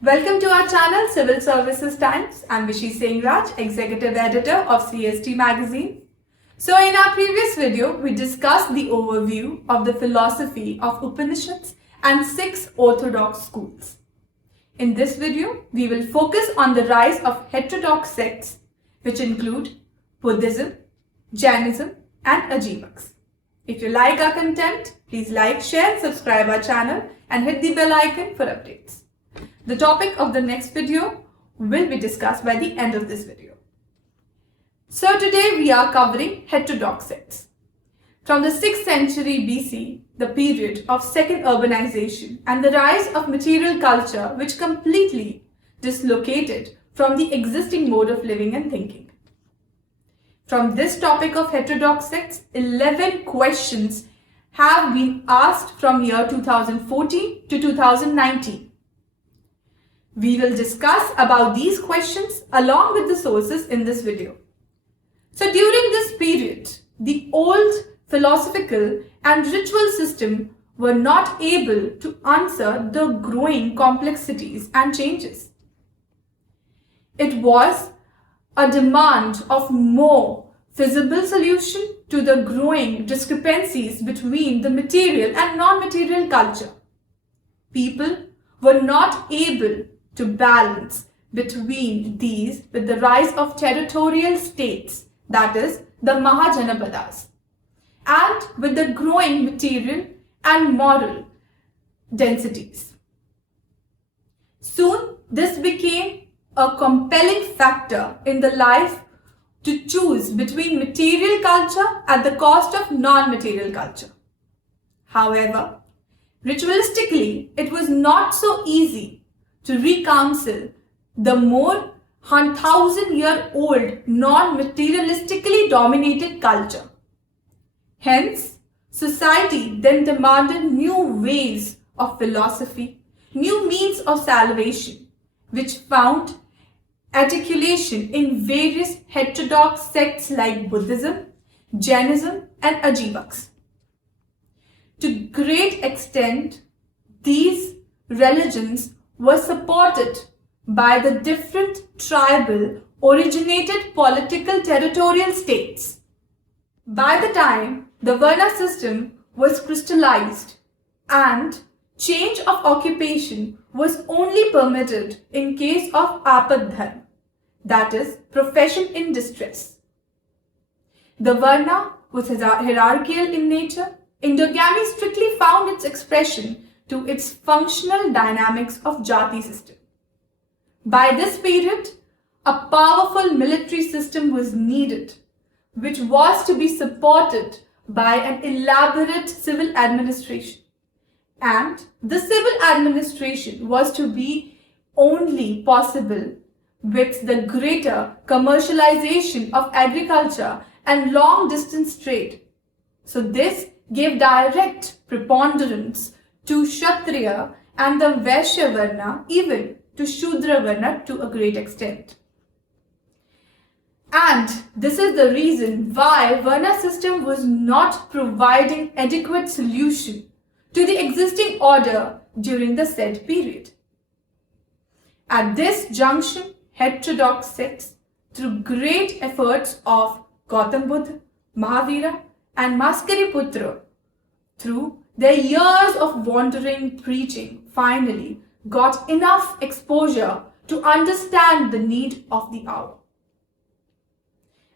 Welcome to our channel Civil Services Times. I'm Vishi Singraj, Executive Editor of CST magazine. So in our previous video, we discussed the overview of the philosophy of Upanishads and 6 orthodox schools. In this video, we will focus on the rise of heterodox sects, which include Buddhism, Jainism and Ajivaks. If you like our content, please like, share, subscribe our channel and hit the bell icon for updates. The topic of the next video will be discussed by the end of this video. So today we are covering heterodox sects. From the 6th century BC, the period of second urbanization and the rise of material culture which completely dislocated from the existing mode of living and thinking. From this topic of heterodox sects, 11 questions have been asked from year 2014 to 2019. We will discuss about these questions along with the sources in this video. So during this period, the old philosophical and ritual system were not able to answer the growing complexities and changes. It was a demand of more feasible solution to the growing discrepancies between the material and non-material culture. People were not able to balance between these with the rise of territorial states, that is, the Mahajanapadas, and with the growing material and moral densities. Soon, this became a compelling factor in the life to choose between material culture at the cost of non-material culture. However, ritualistically, it was not so easy to reconcile the more 1,000-year-old non-materialistically dominated culture. Hence, society then demanded new ways of philosophy, new means of salvation, which found articulation in various heterodox sects like Buddhism, Jainism and Ajivaks. To great extent, these religions were supported by the different tribal originated political territorial states. By the time the Varna system was crystallized and change of occupation was only permitted in case of apadharma, that is, profession in distress. The Varna was hierarchical in nature. Endogamy strictly found its expression to its functional dynamics of Jati system. By this period, a powerful military system was needed, which was to be supported by an elaborate civil administration. And the civil administration was to be only possible with the greater commercialization of agriculture and long-distance trade. So this gave direct preponderance to Kshatriya and the Vaishya Varna, even to Shudra Varna to a great extent. And this is the reason why Varna system was not providing adequate solution to the existing order during the said period. At this junction, heterodox sects, through great efforts of Gautam Buddha, Mahavira and Maskariputra, through their years of wandering preaching, finally got enough exposure to understand the need of the hour.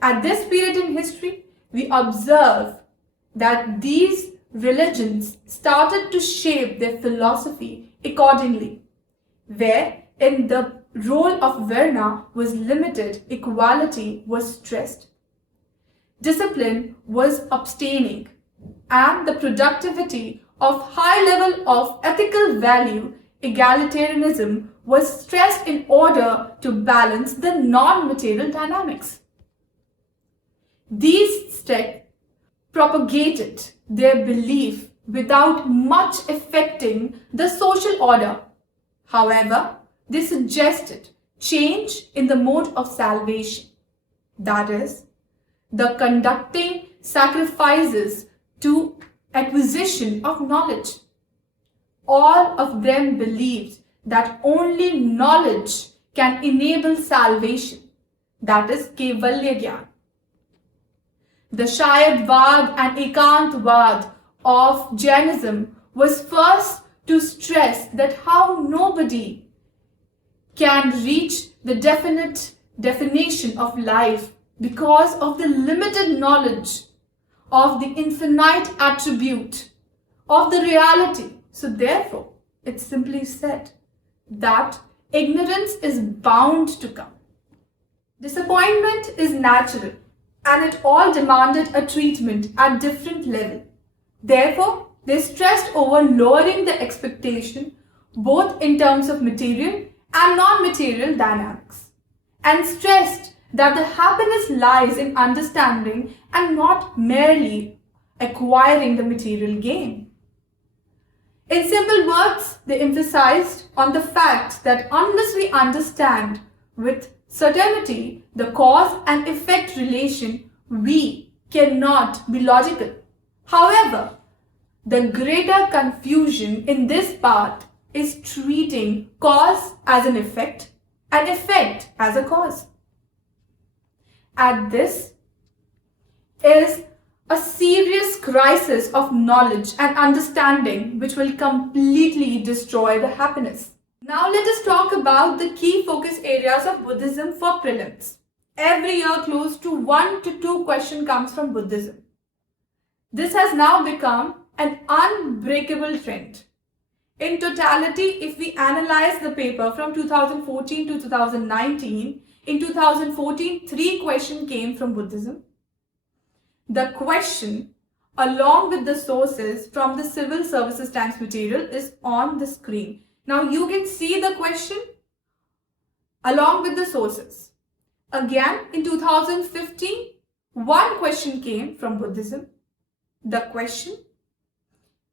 At this period in history, we observe that these religions started to shape their philosophy accordingly, where in the role of Varna was limited, equality was stressed, discipline was abstaining, and the productivity of high level of ethical value, egalitarianism, was stressed in order to balance the non-material dynamics. These sects propagated their belief without much affecting the social order. However, they suggested change in the mode of salvation, that is, the conducting sacrifices to acquisition of knowledge. All of them believed that only knowledge can enable salvation, that is Kevalya Gyan. The Shayadvad and Ekantvad of Jainism was first to stress that how nobody can reach the definite definition of life because of the limited knowledge of the infinite attribute of the reality. So therefore, it simply said that ignorance is bound to come. Disappointment is natural and it all demanded a treatment at different level. Therefore, they stressed over lowering the expectation both in terms of material and non-material dynamics, and stressed that the happiness lies in understanding and not merely acquiring the material gain. In simple words, they emphasized on the fact that unless we understand with certainty the cause and effect relation, we cannot be logical. However, the greater confusion in this part is treating cause as an effect and effect as a cause. And this is a serious crisis of knowledge and understanding which will completely destroy the happiness. Now let us talk about the key focus areas of Buddhism for prelims. Every year close to 1 to 2 questions comes from Buddhism. This has now become an unbreakable trend. In totality, if we analyze the paper from 2014 to 2019, in 2014, 3 questions came from Buddhism. The question, along with the sources from the Civil Services Times material, is on the screen. Now you can see the question along with the sources. Again, in 2015, 1 question came from Buddhism. The question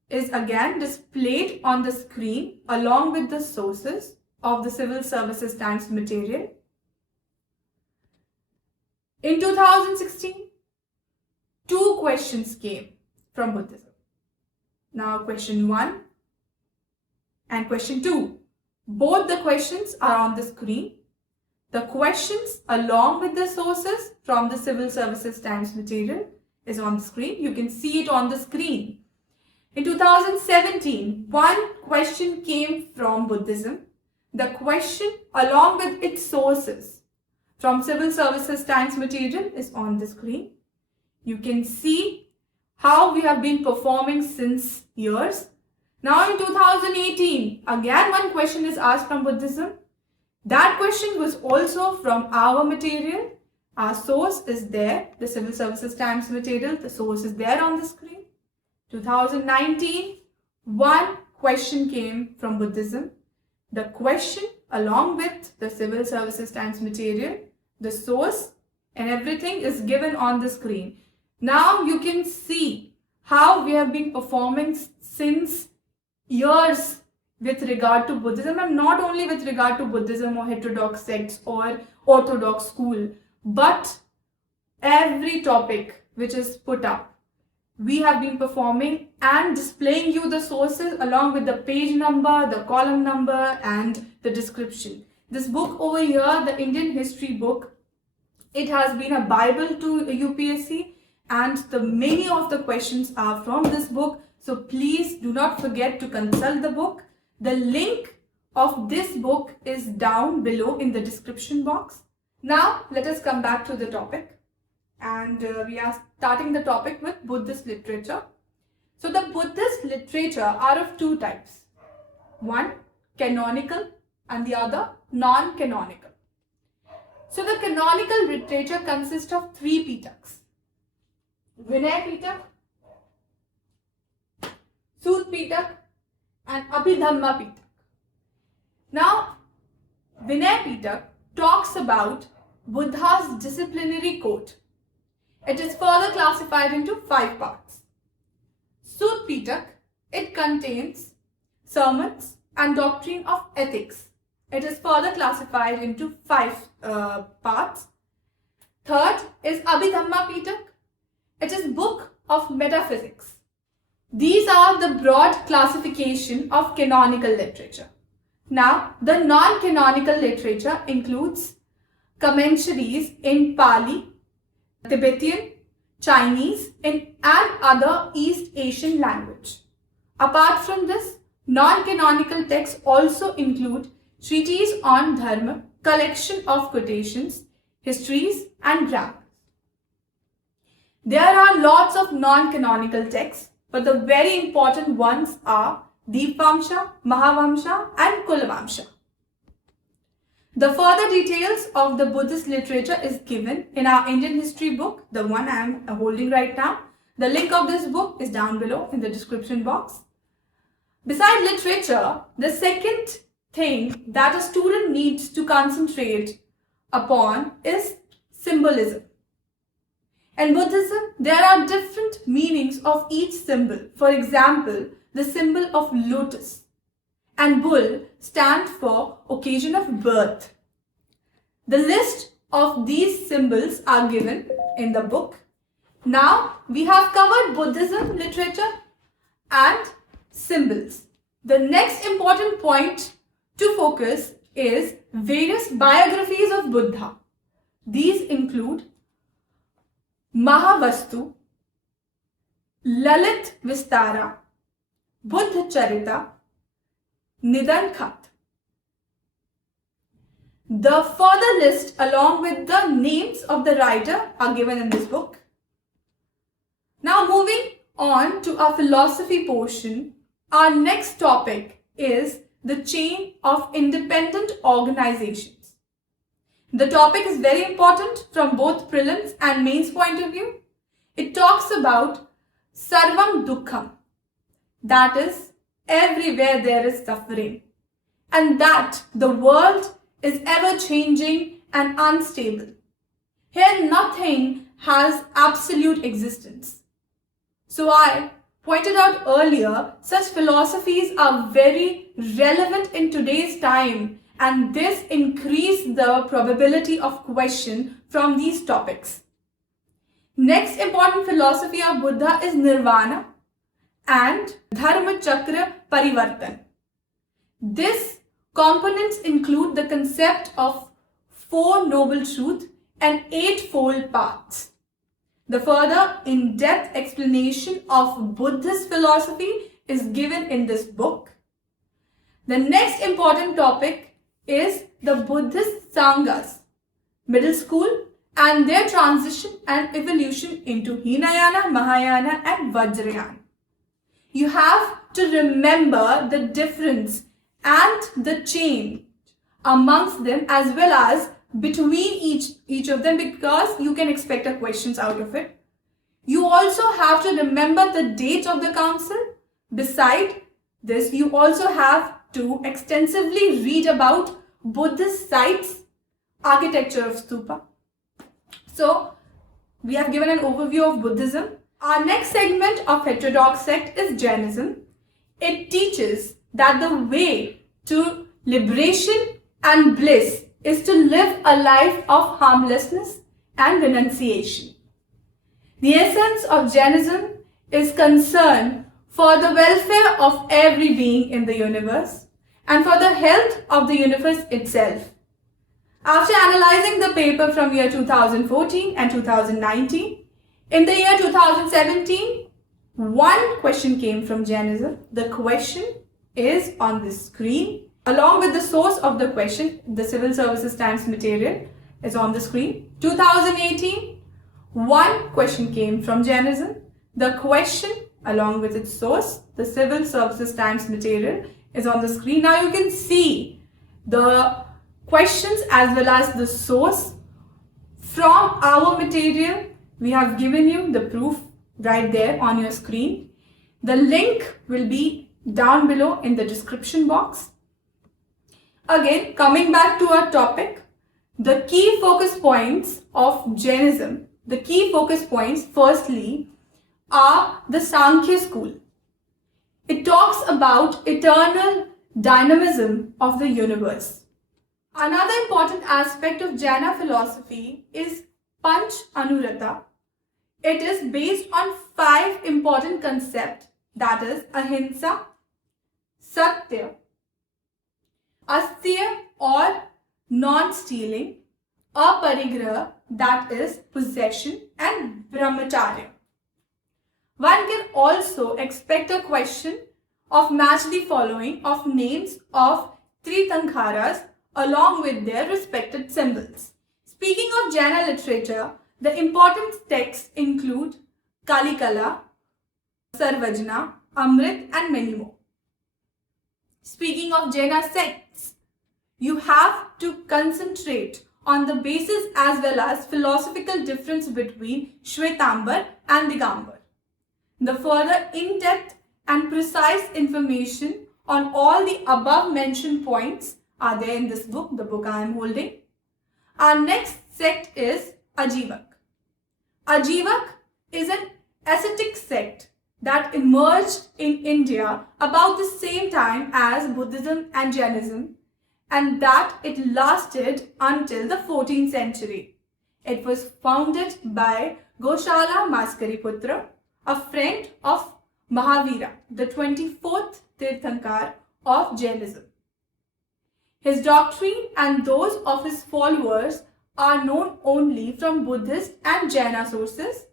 is again displayed on the screen along with the sources of the Civil Services Times material. In 2016, 2 questions came from Buddhism. Now question 1 and question 2. Both the questions are on the screen. The questions along with the sources from the Civil Services Times material is on the screen. You can see it on the screen. In 2017, 1 question came from Buddhism. The question along with its sources from Civil Services Times material is on the screen. You can see how we have been performing since years. Now in 2018, again 1 question is asked from Buddhism. That question was also from our material. Our source is there, the Civil Services Times material. The source is there on the screen. 2019, 1 question came from Buddhism. The question along with the Civil Services Times material, the source and everything is given on the screen. Now you can see how we have been performing since years with regard to Buddhism, and not only with regard to Buddhism or heterodox sects or orthodox school, but every topic which is put up, we have been performing and displaying you the sources along with the page number, the column number and the description. This book over here, the Indian history book, it has been a Bible to UPSC and many of the questions are from this book. So please do not forget to consult the book. The link of this book is down below in the description box. Now let us come back to the topic. And we are starting the topic with Buddhist literature. So the Buddhist literature are of 2 types. One, canonical and the other, non-canonical. So the canonical literature consists of 3 pitaks. Vinay Pitak, Sut Pitak and Abhidhamma Pitak. Now, Vinay Pitak talks about Buddha's disciplinary code. It is further classified into 5 parts. Sut Pitak, it contains sermons and doctrine of ethics. It is further classified into 5 parts. Third is Abhidhamma Pitak. It is book of metaphysics. These are the broad classification of canonical literature. Now, the non-canonical literature includes commentaries in Pali, Tibetan, Chinese, and other East Asian language. Apart from this, non-canonical texts also include treatises on dharma, collection of quotations, histories, and grammars. There are lots of non-canonical texts, but the very important ones are Deepvamsha, Mahavamsha, and Kulavamsha. The further details of the Buddhist literature is given in our Indian history book, the one I am holding right now. The link of this book is down below in the description box. Besides literature, the second thing that a student needs to concentrate upon is symbolism. In Buddhism, there are different meanings of each symbol. For example, the symbol of lotus and bull stand for occasion of birth. The list of these symbols are given in the book. Now, we have covered Buddhism literature and symbols. The next important point to focus is various biographies of Buddha. These include Mahavastu, Lalit Vistara, Buddha Charita, Nidan Khat. The further list along with the names of the writer are given in this book. Now moving on to our philosophy portion, our next topic is the chain of independent organizations. The topic is very important from both prelims and mains point of view. It talks about Sarvam Dukkham, that is, everywhere there is suffering, and that the world is ever changing and unstable. Here nothing has absolute existence. So I pointed out earlier, such philosophies are very relevant in today's time, and this increases the probability of question from these topics. Next important philosophy of Buddha is Nirvana and Dharma Chakra Parivartan. These components include the concept of Four Noble Truths and Eightfold Paths. The further in-depth explanation of Buddhist philosophy is given in this book. The next important topic is the Buddhist Sangas, middle school, and their transition and evolution into Hinayana, Mahayana, and Vajrayana. You have to remember the difference and the change amongst them as well as between each of them, because you can expect a questions out of it. You also have to remember the date of the council. Beside this, you also have to extensively read about Buddhist sites, architecture of stupa. So, we have given an overview of Buddhism. Our next segment of Heterodox Sect is Jainism. It teaches that the way to liberation and bliss is to live a life of harmlessness and renunciation. The essence of Jainism is concern for the welfare of every being in the universe and for the health of the universe itself. After analyzing the paper from year 2014 and 2019, in the year 2017, one question came from Jainism. The question is on the screen. Along with the source of the question, the Civil Services Times material is on the screen. 2018, one question came from Jainism. The question along with its source, the Civil Services Times material is on the screen. Now you can see the questions as well as the source from our material. We have given you the proof right there on your screen. The link will be down below in the description box. Again, coming back to our topic, the key focus points of Jainism. The key focus points firstly are the Sankhya school. It talks about eternal dynamism of the universe. Another important aspect of Jaina philosophy is Panch Anurata. It is based on 5 important concepts, that is Ahimsa, Satya, or non-stealing, aparigraha, that is possession, and brahmacharya. One can also expect a question of match the following of names of Tirthankaras along with their respected symbols. Speaking of Jaina literature, the important texts include Kalikala, Sarvajana, Amrit, and many more. Speaking of Jaina sects, you have to concentrate on the basis as well as philosophical difference between Shwetambar and Digambar. The further in-depth and precise information on all the above mentioned points are there in this book, the book I am holding. Our next sect is Ajivak. Ajivak is an ascetic sect that emerged in India about the same time as Buddhism and Jainism, and that it lasted until the 14th century. It was founded by Goshala Maskariputra, a friend of Mahavira, the 24th Tirthankar of Jainism. His doctrine and those of his followers are known only from Buddhist and Jaina sources.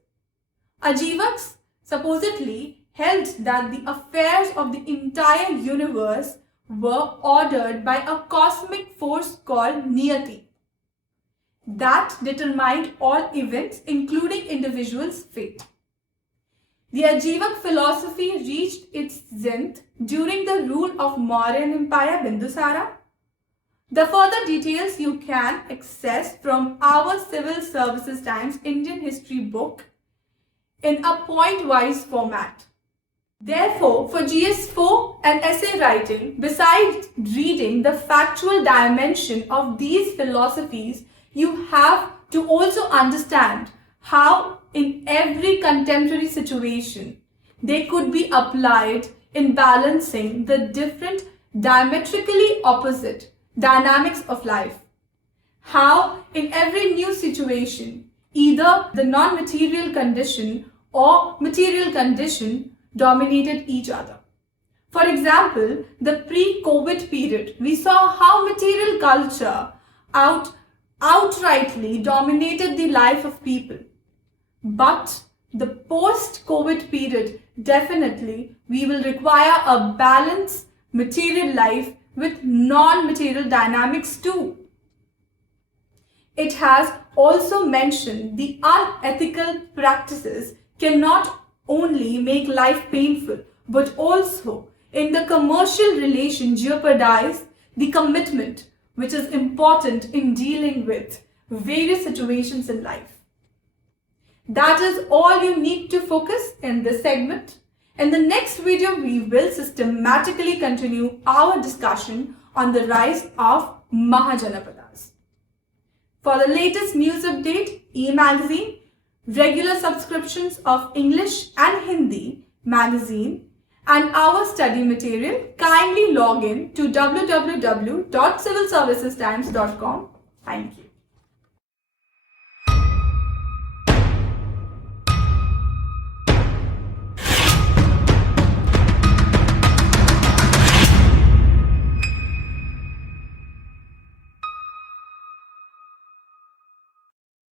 Ajivaks supposedly held that the affairs of the entire universe were ordered by a cosmic force called Niyati that determined all events, including individuals' fate. The Ajivak philosophy reached its zenith during the rule of Mauryan Empire Bindusara. The further details you can access from our Civil Services Times Indian History book in a point-wise format. Therefore, for GS4 and essay writing, besides reading the factual dimension of these philosophies, you have to also understand how in every contemporary situation they could be applied in balancing the different diametrically opposite dynamics of life. How in every new situation, either the non-material condition or material condition dominated each other. For example, the pre-COVID period, we saw how material culture outrightly dominated the life of people. But the post-COVID period, definitely we will require a balanced material life with non-material dynamics too. It has also mentioned the unethical practices cannot only make life painful, but also in the commercial relation jeopardize the commitment, which is important in dealing with various situations in life. That is all you need to focus in this segment. In the next video, we will systematically continue our discussion on the rise of Mahajanapadas. For the latest news update, e-magazine, regular subscriptions of English and Hindi magazine, and our study material, kindly log in to www.civilservicestimes.com. Thank you.